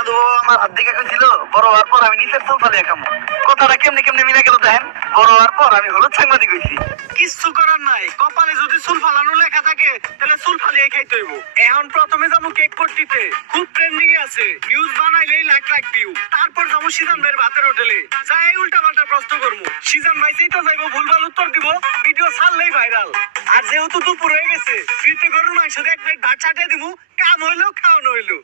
সাধু বাবা আমার হাত দিকে কইছিল বড় হওয়ার পর আমি নিচের চুল ফালিয়ে খামো। কথাটা কেমনে কেমনে মিলে গেল দেখেন। বড় হওয়ার পর আমি হলুদ সাংবাদিক হইছি। কিচ্ছু করার নাই, কপালে যদি চুল ফালানো লেখা থাকে তাহলে চুল ফালিয়ে খাইতে হইব। এখন প্রথমে যাবো কেক পট্টিতে, খুব ট্রেন্ডিং আছে, নিউজ বানাইলেই লাখ লাখ ভিউ। তারপর যাবো সিজান ভাইয়ের ভাতের হোটেলে, যাই উল্টা পাল্টা প্রশ্ন করবো। সিজান ভাই যেই তো যাইবো ভুলভাল উত্তর দিব, ভিডিও ছাড়লেই ভাইরাল। আর যেহেতু দুপুর হয়ে গেছে, ফ্রিতে গরুর মাংস দিয়ে এক প্লেট ভাত ছাটিয়ে দিব, কাম হইলো খাওয়ানো হইলো।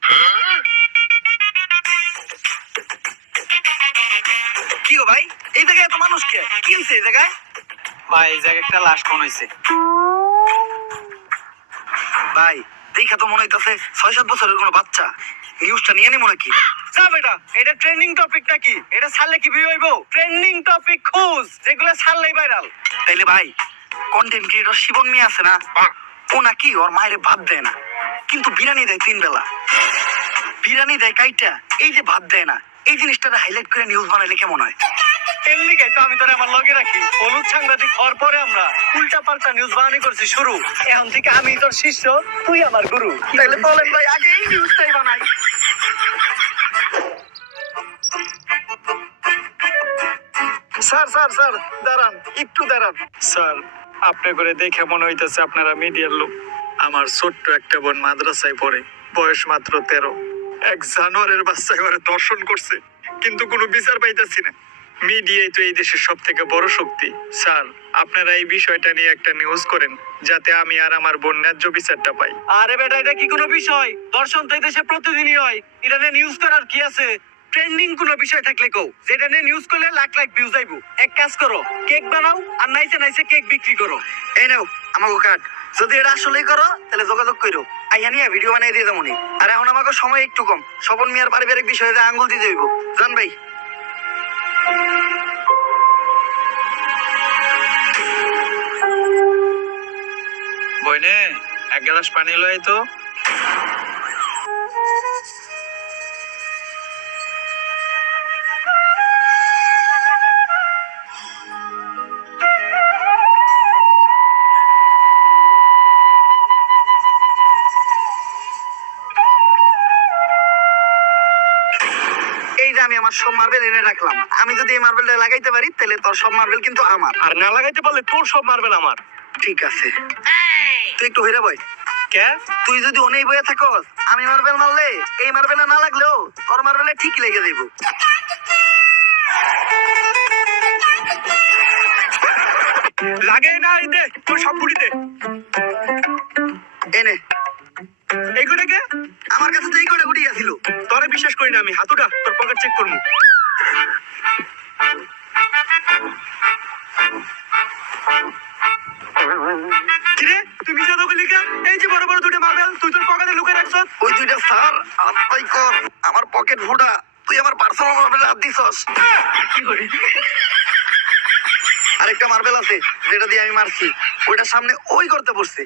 কি গো ভাই, এই জায়গায় এত মানুষ কে? কি হয়েছে এই জায়গায়? ভাই এই জায়গায় একটা লাশ খুন হয়েছে। ভাই দেখা তো মনে হইতাছে ৬-৭ বছরের কোনো বাচ্চা। নিউজটা নিয়ে নি মনে কি? যা বেটা, এটা ট্রেন্ডিং টপিক নাকি? এটা ছাড়লে কি ভিউ হইব? ট্রেন্ডিং টপিক খোঁজ, যেগুলো ছাড়লেই ভাইরাল। তাইলে ভাই, কন্টেন্ট ক্রিয়েটর শিবন মিয়া আছে না, ও নাকি ওর মায়ের ভাত দেয় না, কিন্তু বিরিয়ানি দেয় 3 বেলা। বিরিয়ানি দেয় কাইটা, এই যে ভাত দেয় না, এই জিনিসটা হাইলাইট করে নিউজ বানাইলে কেমন হয়? এমনি গাই তো আমি তোরে আমার লগে রাখি। হলুদ সাংবাদিক হওয়ার পরে আমরা উল্টা পাল্টা নিউজ বানানি করছি শুরু। এখন থেকে আমি তোর শিষ্য, তুই আমার গুরু। তাইলে বলেন ভাই, আগে এই নিউজটাই বানাই। স্যার স্যার স্যার দাঁড়ান, একটু দাঁড়ান। স্যার, আপনি করে দেখে মনে হইতেছে আপনারা মিডিয়ার লোক। আমার ছোট্ট একটা বোন মাদ্রাসায় পড়ে, বয়স মাত্র 13। এক জানোয়ারের বাচ্চা এবারে দর্শন করছে, কিন্তু কোনো বিচার পাইতেছি না। মিডিয়াই তো এই দেশের সব থেকে বড় শক্তি। স্যার, আপনারা এই বিষয়টা নিয়ে একটা নিউজ করেন, যাতে আমি আর আমার বোন ন্যায্য বিচারটা পাই। আরে বেটা, এটা কি কোনো বিষয়? দর্শন তো এই দেশে প্রতিদিনই হয়, এটা নিয়ে নিউজ করার কি আছে? ট্রেন্ডিং কোনো বিষয় থাকলে কও, যেটা নিয়ে নিউজ করলে লাখ লাখ ভিউজ আইবো। এক কাজ করো, কেক বানাও আর নাইসে নাইসে কেক বিক্রি করো। এই নাও আমাকে কার্ড। যদি এটা আসলেই করো তাহলে যোগাযোগ করো, আইয়া নিয়ে ভিডিও বানিয়ে দিয়ে দেবো। আর এখন আমাকে সময় একটু কম, স্বপন মিয়ার পারিবারিক বিষয়ে আঙ্গুল দিতে হইব। জান ভাই, বইনে এক গ্লাস পানি লয় তো। এই যে আমি আমার সব মার্বেল এনে রাখলাম। আমি যদি এই মার্বেলটা লাগাইতে পারি তাহলে তোর সব মার্বেল কিন্তু আমার, আর না লাগাইতে পারলে তোর সব মারবেন আমার। ঠিক আছে? তুই একটু হইরে বই। কে? তুই যদি অনেক বইয়ে থাকস, আমি মার্বেল মারলে এই মার্বেলে না লাগলেও তোর মার্বেলে ঠিক লেগে যাইব। লাগে না, এই দে তোর সব বুড়িতে। এনে এই কোটা কে? আমার কাছে তো এই কটা গুটি আছিল। তোরে বিশ্বাস করি না আমি। হাতুটা তোর পকেট চেক করবো। কিরে তুই মিশা দোকে লিখা? এই যে বড় বড় দুটো মার্বেল তুই তোর পকেটে লুকিয়ে রাখছ। ওই দুইটা স্যার আলাই কর, আমার পকেট ফুটা। তুই আমার পার্সোনাল মার্বেলে হাত দিছস। আরেকটা মার্বেল আছে যেটা দিয়ে আমি মারছি, ওইটার সামনে ওই করতে পড়ছে।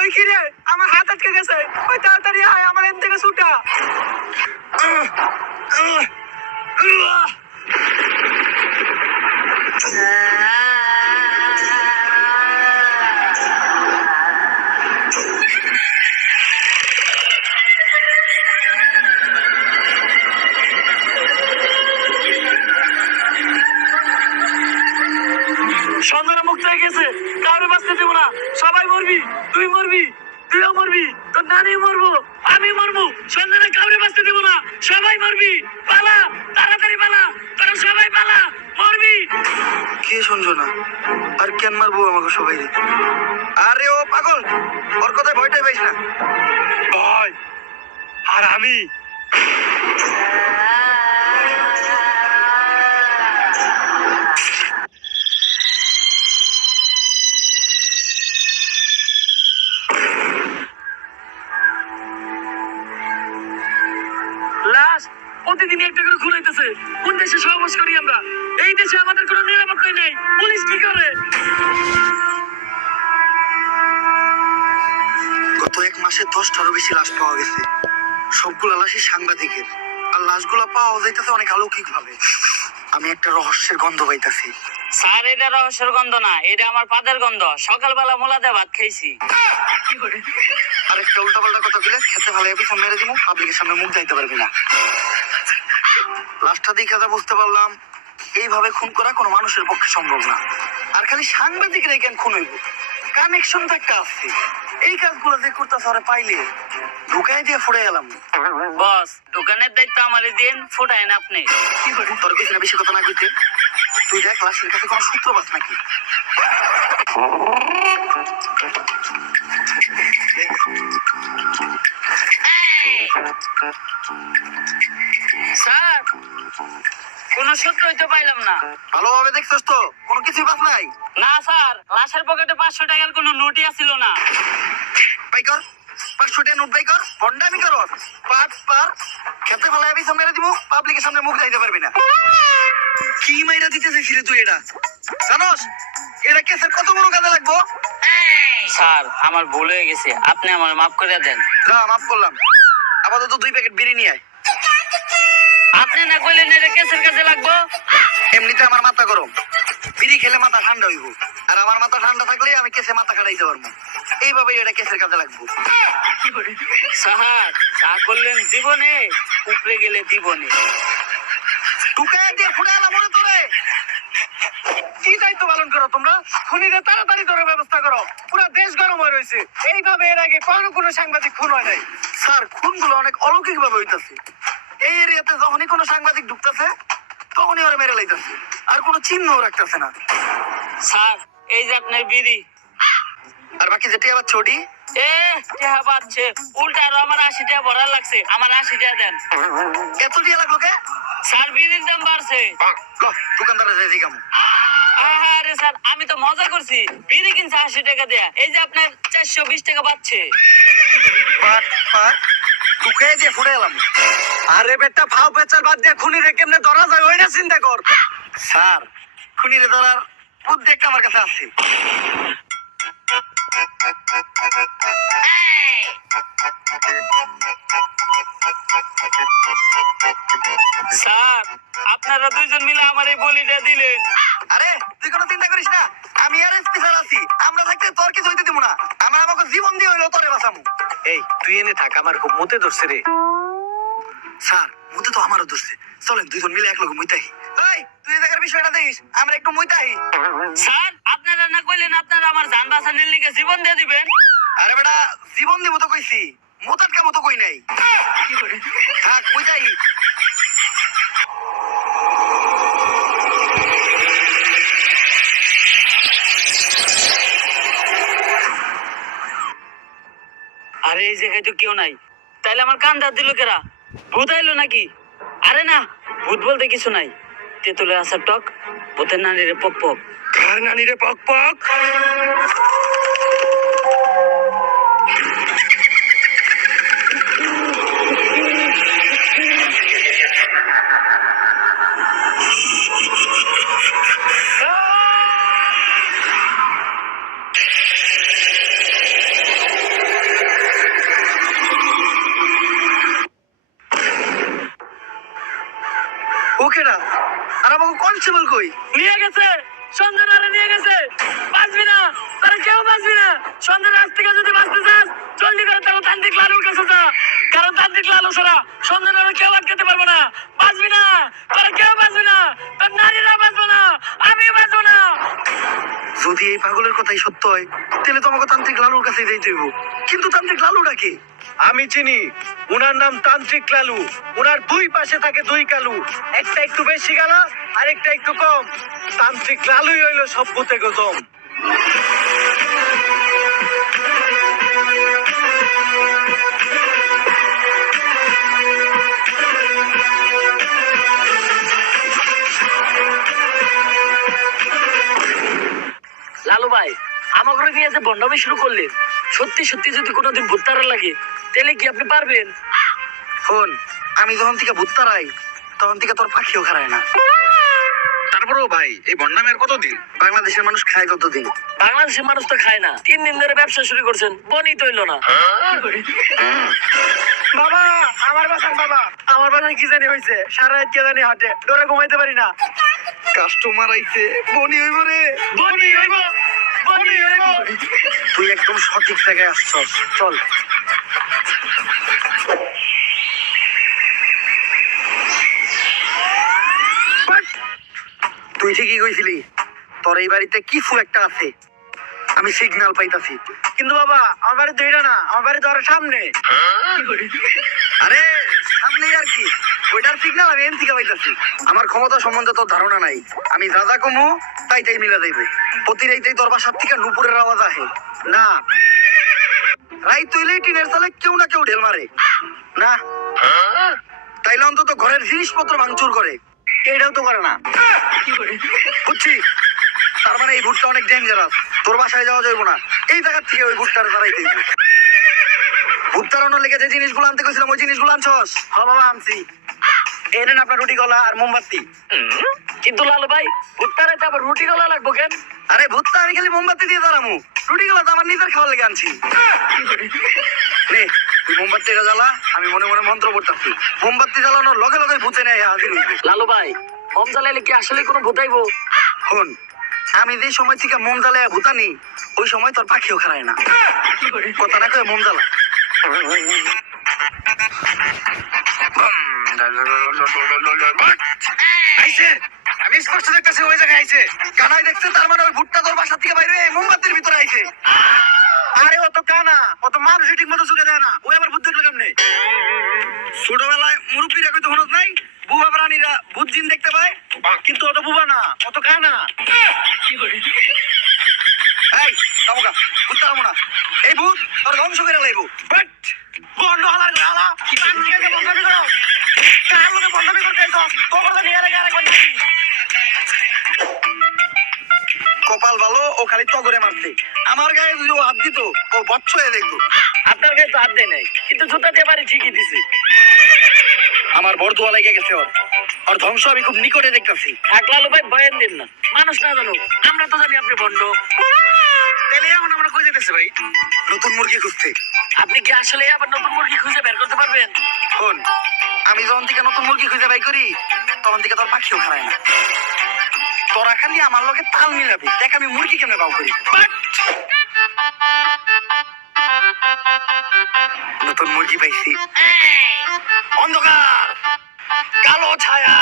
ওই কি রে, আমার হাত আটকে গেছে। ওই তাড়াতাড়ি আয়, আমার এখান থেকে ছুটা। সন্ধ্যারা মুক্ত হয়ে গেছে, কাউরে বাঁচতে দেবো না। সবাই মরবি, তুই মরবি, তুইও মরবি, তোর নানি মরবো, আমি মরবো। সন্ধ্যারা কাউরে বাঁচতে দেবো না, সবাই মরবি। পালা, তাড়াতাড়ি পালা, তোরা সবাই পালা, মরবি। কে শুনছো না? আর কেন মারবো আমাকে সবাই? আরে ও পাগল, ওর কথায় ভয়টাই পাইস না। ভয়? আর আমি? লাশ প্রতিদিন একটা করে খুন হইতেছে। কোন দেশে সহবাস করি আমরা? এই দেশে আমাদের কোনো নিরাপত্তাই নেই। পুলিশ কি করে? গত 1 মাসে 10টারও বেশি লাশ পাওয়া গেছে। সবগুলো লাশই সাংবাদিকের। আর লাশগুলো পাওয়া যাইতেছে অনেক অলৌকিক ভাবে। আমি একটা রহস্যের গন্ধ পাইতাছি। স্যার এটা রহস্যের গন্ধ না, এটা আমার পাদের গন্ধ। সকালবেলা মোলাতে ভাত খাইছি। আর একটা উল্টাপাল্টা কথা বলে খেতে ভালো পিছন মেরে দিব, পাবলিকের সামনে মুখ যাইতে পারবি না। লাশটা দেখে যা বুঝতে পারলাম, এইভাবে খুন করা কোনো মানুষের পক্ষে সম্ভব না। আর খালি সাংবাদিকরা কেন খুন হইব? কানেকশন তো একটা আছে। এই কাজগুলো যে করতেছে ওরা পাইলে ঢুকাই দিয়ে ফুড়ে গেলাম। বস, দোকানের দায়িত্ব আমারই দিন, ফুটাইন আপনি। তোর কিছু না বেশি কথা না কইতে, তুই দেখ লাশের কাছে কোনো সূত্র পাস নাকি। স্যার, কোনো সূত্রই তো পাইলাম না। ভালোভাবে দেখছস তো? কোনো কিছুই পাস নাই? না স্যার, লাশের পকেটে 500 টাকার কোনো নোটই আসিল না। বাই কর, 500 টাকা নোট বাই কর। বন্ডামি কর, পাট পার খেতে ভালো পিছন মেরে দিব, পাবলিকের সামনে মুখ যাইতে পারবি না। কি মাইরা দিতে চাইছিলি তুই? এটা জানোস এটা কেসের কত বড় কাজে লাগবো? স্যার, আমার ভুল হয়ে গেছে, আপনি আমার মাফ করে দেন। যা, মাফ করলাম। আপাতত 2 প্যাকেট বিড়ি নিয়ে আয়। আপনি না কইলেন এটা কেসের কাছে লাগবো? এমনিতে আমার মাথা গরম, বিড়ি খেলে মাথা ঠান্ডা হইব। আর আমার মাথা ঠান্ডা থাকলে আমি কেসে মাথা কাটাইতে পারবো। এইভাবে এটা কেসের কাজে লাগবো। স্যার, যা করলেন জীবনে, উপরে গেলে জীবনে। টুকায় দিয়ে ফুটে এলাম মনে তোরে। কি দায়িত্ব পালন করো তোমরা? খুনিদের তাড়াতাড়ি ধরে ব্যবস্থা করো, পুরো দেশ গরম হয়ে রয়েছে। এইভাবে এর আগে কোনো সাংবাদিক খুন হয় নাই। স্যার, খুনগুলো অনেক অলৌকিক ভাবে হইতাছে। এই এরিয়াতে যখনই কোনো সাংবাদিক ঢুকতেছে তখনই ওরা মেরে লাইতেছে, আর কোনো চিহ্নও রাখতেছে না। স্যার, এই যে আপনার বিড়ি। আর বাকি যেটি আবার ছড়ি টেহা পাচ্ছে উল্টা, আরো আমার 80 টাকা ভরা লাগছে। আমার 80 টাকা দেন। এত দিয়ে লাগলো কে? স্যার, বিড়ির দাম বাড়ছে। দোকানদারে যাই দিকাম। আরে স্যার, আমি তো মজা করছি। বিড়ি কিনছে 80 টাকা দেয়া, এই যে আপনার 420 টাকা পাচ্ছে। টুকায় দিয়ে ফুটে এলাম। আরে বেটা, ফাও পেচার বাদ দিয়ে খুনিরে কেমনে ধরা যায় ওইটা চিন্তা কর। স্যার, খুনিরে ধরার বুদ্ধি একটা আমার কাছে আছে। স্যার, আপনারা দুইজন মিলে আমার এই বলিটা দিলেন। আরে তুই কোনো চিন্তা করিস না, আমি আর স্পেশাল আছি। আমরা থাকতে তোর কিছু হইতে দিব না। আমার আমাকে জীবন দিয়ে হইলো তোরে বাঁচামু। এই তুই এনে থাক, আমার খুব মুতে ধরছে রে। স্যার, মুতে তো আমারও ধরছে। চলেন দুইজন মিলে একলগে মুইতাহি। এই তুই এই জায়গার বিষয়টা দেখিস, আমরা একটু মুইতাহি। স্যার, আপনারা না কইলেন আপনারা আমার জান বাঁচানোর লিগে জীবন দিয়ে দিবেন? আরে বেটা, জীবন দিব তো কইছি, মোতাটকা মতো কই নাই। থাক মুইতাহি। আরে এই জায়গায় তো কেউ নাই, তাইলে আমার কান দাঁত দিল কেরা? ভূত আইলো নাকি? আরে না, ভূত বলতে কিছু নাই। তেঁতুলের আসার টক, ভূতের নানিরে পক পক। কার নানিরে পক পক? ওকেরা আর আমাকে কনস্টেবল কই? নিয়ে গেছে, সঞ্জনারে নিয়ে গেছে। বাঁচবি না, তারা কেউ বাঁচবি না। সঞ্জনা আজ থেকে যদি বাঁচতে চাস, জলদি করে তারা তান্ত্রিক লালুর কাছে যা। কারণ তান্ত্রিক লালু ছাড়া সঞ্জনারে কেউ আটকাতে পারবো না। বাঁচবি না, তারা কেউ বাঁচবি না। তার নারীরা বাঁচবো না, আমি বাঁচবো না। যদি এই পাগলের কথাই সত্য হয়, তাহলে তো আমাকে তান্ত্রিক লালুর কাছে যাইতে হইব। কিন্তু তান্ত্রিক লালুটা কি? আমি চিনি, উনার নাম তান্ত্রিক লালু। উনার 2 পাশে থাকে 2 কালু, একটা একটু বেশি গালা আর একটা একটু কম। তান্ত্রিক লালুই হইল সব ভূতে গজম। লালু ভাই, আমার ঘরে নিয়ে যে বন্ডামি শুরু করলেন, সত্যি সত্যি যদি কোনোদিন ভূত তারা লাগে, তাহলে কি আপনি পারবেন? শোন, আমি যখন থেকে ভূত তাড়াই তখন থেকে তোর পাখিও খারায় না। তার তারপরেও ভাই এই বন্যামে আর কতদিন? বাংলাদেশের মানুষ খায় কতদিন? বাংলাদেশের মানুষ তো খায় না, 3 দিন ধরে ব্যবসা শুরু করছেন, বনি তো হইলো না। বাবা আমার বাসান বাবা, আমার বাসায় কি জানি হয়েছে, সারা রাত কে জানি হাটে, ডরে ঘুমাইতে পারি না। কাস্টমার আইছে, বনি হইব রে। বনি হইব, বনি হইব। তুই একদম সঠিক জায়গায় আসছস, চল। তুই ঠিকই কইছিলি, তোর এই বাড়িতে কিছু একটা আছে, আমি সিগন্যাল পাইতাছি। কিন্তু বাবা আমার বাড়ি তো এটা না, আমার বাড়ি তো আরো সামনে। আরে সামনে আর কি, ওইটার সিগন্যাল আমি এন থেকে পাইতাছি। আমার ক্ষমতা সম্বন্ধে তোর ধারণা নাই, আমি যা যা কমু তাই তাই মিলা যাইবে। প্রতি রাইতেই তোর বাসার থেকে নুপুরের আওয়াজ আহে না, রাইত তৈলেই টিনের চালে কেউ না কেউ ঢেল মারে না, তাইলে অন্তত ঘরের জিনিসপত্র ভাঙচুর করে, এইটাও তো করে না। বুঝছি, তার মানে এই ভুটটা অনেক ডেঞ্জারাস, তোর বাসায় যাওয়া যাইব না, এই জায়গার থেকে ওই ভুট্টারে দাঁড়াইতে হইবে। ভুট তাড়ানোর লেগে যে জিনিসগুলো আনতে গেছিলাম ওই জিনিসগুলো আনছস? হ্যাঁ বাবা আনছি, এই নেন আপনার রুটি গলা আর মোমবাতি। কিন্তু লালু ভাই, ভুট্টা রাইতে আবার রুটি গলা লাগবো কেন? আরে ভুট্টা আমি খালি মোমবাতি দিয়ে দাঁড়ামু, রুটি গুলো তো আমার নিজের খাওয়ার লেগে আনছি। নে তুই মোমবাতিটা জ্বালা, আমি মনে মনে মন্ত্র পড়তাছি, মোমবাতি জ্বালানোর লগে লগে ভূতে নেয় হাজির হইবে। লালু ভাই, মোম জ্বালাইলে কি আসলে কোনো ভূতাইবো? শোন, আমি যে সময় থেকে মোম জ্বালায় ভূতানি ওই সময় তোর পাখিও খারায় না, কথা না কয়ে মোম জ্বালা। আইছে, আমি স্পষ্ট দেখতেছি ওই জায়গায় আইছে, কানাই দেখছে, তার মানে ওই ভুট্টা তোর বাসা থেকে বাইরে এই মোমবাতির ভিতরে আইছে। আরে ও তো কানা, ও তো মানুষই ঠিক মতো চোখে দেয় না, ওই আবার ভূত দেখলো কেমনে? ছোটবেলায় মুরব্বীরা কইতে হনত নাই, বুবা প্রাণীরা ভূত জিন দেখতে পায়, কিন্তু অত বুবা না, অত কানা। এই তামুকা ভূত তারামো না, এই ভূত তোর ধ্বংস করে লাইবো। বন্ধ হালার করে হালা, কান দিয়ে যে বন্ধবি করো, কার লোকে বন্ধবি করতে এসো, কবরটা নিয়ে রেখে আরেকবার নাকি। কপাল ভালো, ও খালি তগরে মারছে, আমার গায়ে যদি ও হাত দিত ও বচ্চ হয়ে দেখতো। আপনার গায়ে তো হাত দেয় নাই, কিন্তু জুতা দিয়ে বাড়ি ঠিকই দিছে। আমার বর্দুয়া লেগে গেছে ওর, ওর ধ্বংস আমি খুব নিকটে দেখতেছি। থাক লালু ভাই, বয়ান দিন না, মানুষ না জানো, আমরা তো জানি আপনি ভণ্ড। তাহলে এখন আমরা কই যেতেছে ভাই? নতুন মুরগি খুঁজতে। আপনি কি আসলে আবার নতুন মুরগি খুঁজে বের করতে পারবেন? শোন, আমি যখন থেকে নতুন মুরগি খুঁজে বাই করি তখন থেকে তোর পাখিও খারায় না, তোরা খালি আমার লগে তাল মিলাবি, দেখ আমি মুরগি কেমনে বাউ করি। নতুন মুরগি পাইছি, অন্ধকার কালো ছায়া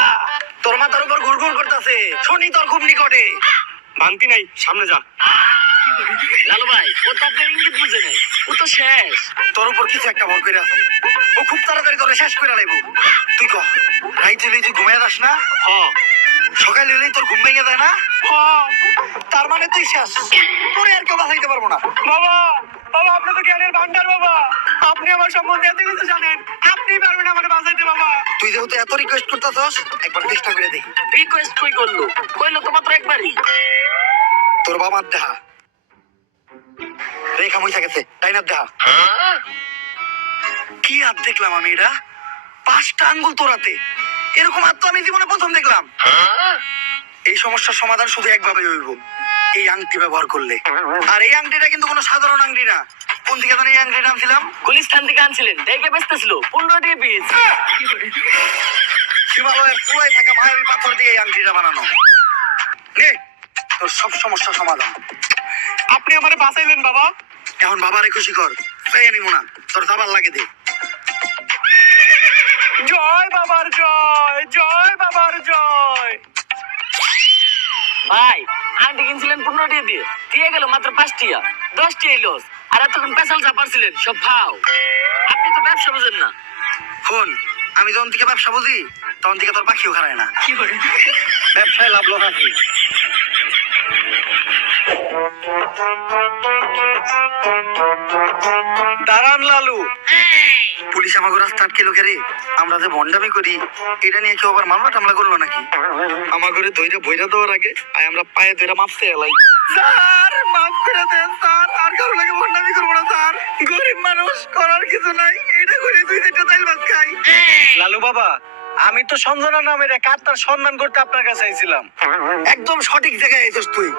তোর মাথার উপর ঘুরঘুর করতেছে, শনি তোর খুব নিকটে। ভাঙতি নাই, সামনে যা। লালু ভাই, ও তো আপনার ইঙ্গিত বুঝে নাই, ও তো শেষ। তোর উপর কিছু একটা ভর করে আছে, ও খুব তাড়াতাড়ি তোরে শেষ করে লাইব। তুই কহ, রাইতে হইলেই তুই ঘুমাইয়া যাস না? সকালে হইলেই তোর ঘুম ভেঙে যায় না? তার মানে তুই শেষ, তোরে আর কেউ বাঁচাইতে পারবো না। বাবা, বাবা আপনি তো জ্ঞানের ভান্ডার বাবা, আপনি আমার সম্বন্ধে এত কিছু জানেন, আপনি পারবেন আমার বাঁচাইতে বাবা। তুই যেহেতু এত রিকোয়েস্ট করতেছস, একবার চেষ্টা করে দেখি। রিকোয়েস্ট কই করলো, কইলো তো মাত্র একবারই। তোর বাবার দেহা রেখা মুইসা গেছে, ডাইনার দেহা। কি হাত দেখলাম আমি, এটা 5টা আঙ্গুল তোরাতে, এরকম হাত তো আমি জীবনে প্রথম দেখলাম। এই সমস্যার সমাধান শুধু একভাবে হইব, এই আংটি ব্যবহার করলে। আর এই আংটিটা কিন্তু কোনো সাধারণ আংটি না, কোন থেকে জানি এই আংটিটা আনছিলাম? গুলিস্তান থেকে আনছিলেন, দেখে বেচতেছিল 15 টাকা পিস। হিমালয়ের পুরাই থাকা মায়াবী পাথর দিয়ে এই আংটিটা বানানো। নে তোর সব সমস্যা সমাধান। আপনি আমারে বাঁচাইলেন বাবা। এখন বাবারে খুশি কর, তাই নিব না, তোর দাবার লাগে দে। জয় বাবার জয়, জয় বাবার জয়। ভাই, আন্টি কিনছিলেন 15 টাকা দিয়ে, দিয়ে গেল মাত্র 5 টাকা, 10 টাকা লস। আর এতক্ষণ পেশাল চাপারছিলেন সব ফাও। আপনি তো ব্যবসা বুঝেন না। ফোন, আমি যখন থেকে ব্যবসা বুঝি তখন থেকে তোর পাখিও খারায় না। ব্যবসায় লাভ লোক আছে। দাঁড়ান লালু, পুলিশ আমাকে রাস্তা আটকে লোকে রে, আমরা যে বন্ডামি করি এটা নিয়ে কেউ আবার মামলা টামলা করলো নাকি? আমার ঘরে দইটা বইটা দেওয়ার আগে আমরা পায়ে দইটা মাপতে এলাই। স্যার মাফ করে দেন স্যার, আর কারো লাগে বন্ডামি করবো না স্যার, গরিব মানুষ, করার কিছু নাই, এটা করে 2-4টা চাইল ভাত খাই। লালু বাবা, আমি তো সঞ্জনা নামের এক আত্মার সন্ধান করতে আপনার কাছে আইছিলাম। একদম সঠিক জায়গায় আইছিস তুই।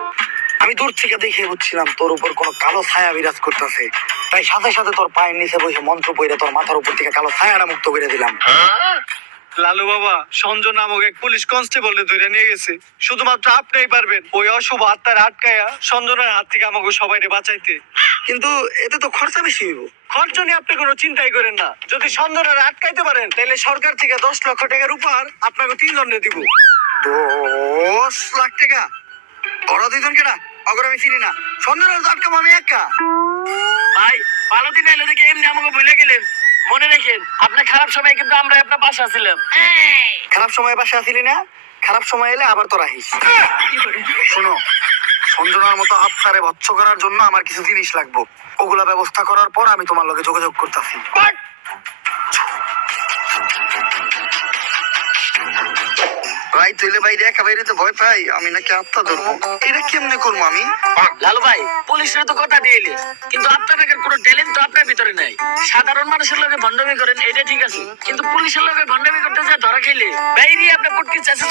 আমি দূর থেকে দেখে বুঝছিলাম তোর উপর কোনো কালো ছায়া বিরাজ করতেছে, তাই সাথে সাথে তোর পায়ের নিচে বসে মন্ত্র পড়ে তোর মাথার উপর থেকে কালো ছায়াটা মুক্ত করে দিলাম। লালু বাবা, সঞ্জয় নামক এক পুলিশ কনস্টেবল ধরে নিয়ে গেছে। শুধুমাত্র আপনিই পারবেন ওই অশুভ আত্মার আটকায়া সঞ্জনার হাত থেকে আমাকে সবাই বাঁচাইতে। কিন্তু এতে তো খরচা বেশি হইব। খরচ নিয়ে আপনি কোনো চিন্তাই করেন না। যদি সঞ্জনার আটকাইতে পারেন তাহলে সরকার থেকে 10 লক্ষ টাকার উপহার আপনাকে 3 জনে দিব। 10 লাখ টাকা? ওরা 2 জন কেনা অগর আমি চিনি না। সঞ্জনার তো আটকাবো আমি একা। ভাই ভালো দিন এলো দেখে এমনি আমাকে ভুলে গেলেন। মনে রাখেন আপনার খারাপ সময় কিন্তু আমরা আপনার পাশে ছিলাম। খারাপ সময় পাশে আসিলি না, খারাপ সময় এলে আবার তোরা আহিস। শোনো, সঞ্জনার মতো আত্মারে ভৎস করার জন্য আমার কিছু জিনিস লাগবে। ওগুলা ব্যবস্থা করার পর আমি তোমার লগে যোগাযোগ করতেছি। ভাই তুইলে বাইরে একা বাইরে তো ভয় পাই, আমি নাকি আত্মা ধরবো। এটা কেমনে করবো আমি? লালু ভাই পুলিশের তো কথা দিয়েলি, কিন্তু আপনার কোনো ট্যালেন্ট তো আপনার ভিতরে নাই। সাধারণ মানুষের লগে ভণ্ডামি করেন এটা ঠিক আছে, কিন্তু পুলিশের লগে ভণ্ডামি করতে যা ধরা খেলে বাইরে আপনার কোটকি চাষে